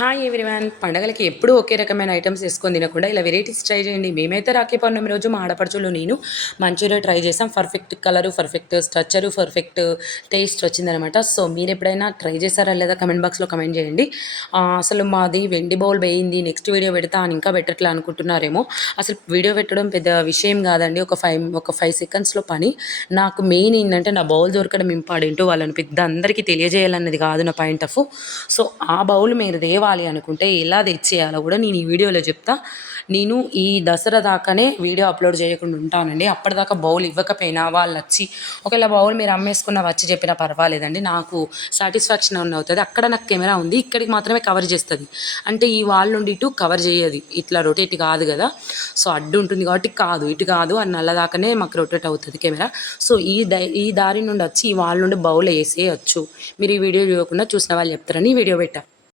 Hi everyone. పండగలకి ఎప్పుడూ ఒకే రకమైన ఐటమ్స్ వేసుకొని తినకుండా ఇలా వెరైటీస్ ట్రై చేయండి. మేమైతే రాఖీ పౌర్ణమి రోజు మా ఆడపడుచులు నేను మంచూరియా ట్రై చేసాం. Perfect colour, perfect structure, perfect taste వచ్చిందనమాట. సో మీరు ఎప్పుడైనా ట్రై చేశారా లేదా కమెంట్ బాక్స్లో కమెంట్ చేయండి. అసలు మాది వెండి బౌల్ వేయింది, నెక్స్ట్ వీడియో పెడతా అని ఇంకా పెట్టట్లే అనుకుంటున్నారేమో. అసలు వీడియో పెట్టడం పెద్ద విషయం కాదండి, ఒక ఫైవ్ సెకండ్స్లో పని. నాకు మెయిన్ ఏంటంటే నా బౌల్ దొరకడం ఇంపార్టెంట్, వాళ్ళని పెద్ద అందరికీ తెలియజేయాలన్నది కాదు నా పాయింట్ ఆఫ్. సో ఆ బౌల్ మీరు తేవాలి అనుకుంటే ఎలా తెచ్చేయాలో కూడా నేను ఈ వీడియోలో చెప్తా. నేను ఈ దసరా దాకానే వీడియో అప్లోడ్ చేయకుండా ఉంటానండి. అప్పటిదాకా బౌల్ ఇవ్వకపోయినా వాళ్ళు వచ్చి ఒకవేళ బౌల్ మీరు అమ్మేసుకున్న వచ్చి చెప్పినా పర్వాలేదండి, నాకు సాటిస్ఫాక్షన్ అవుతుంది. అక్కడ నాకు కెమెరా ఉంది, ఇక్కడికి మాత్రమే కవర్ చేస్తుంది. అంటే ఈ వాల్ నుండి ఇటు కవర్ చేయదు, ఇట్లా రొటేట్ కాదు కదా. సో అడ్డు ఉంటుంది కాబట్టి ఇటు కాదు అని నల్లదాకానే మాకు రొటేట్ అవుతుంది కెమెరా. సో ఈ దారి నుండి వచ్చి ఈ వాల్ నుండి బౌల్ వేసేయచ్చు. మీరు ఈ వీడియో చూడకుండా చూసిన వాళ్ళు చెప్తారని ఈ వీడియో పెట్టా.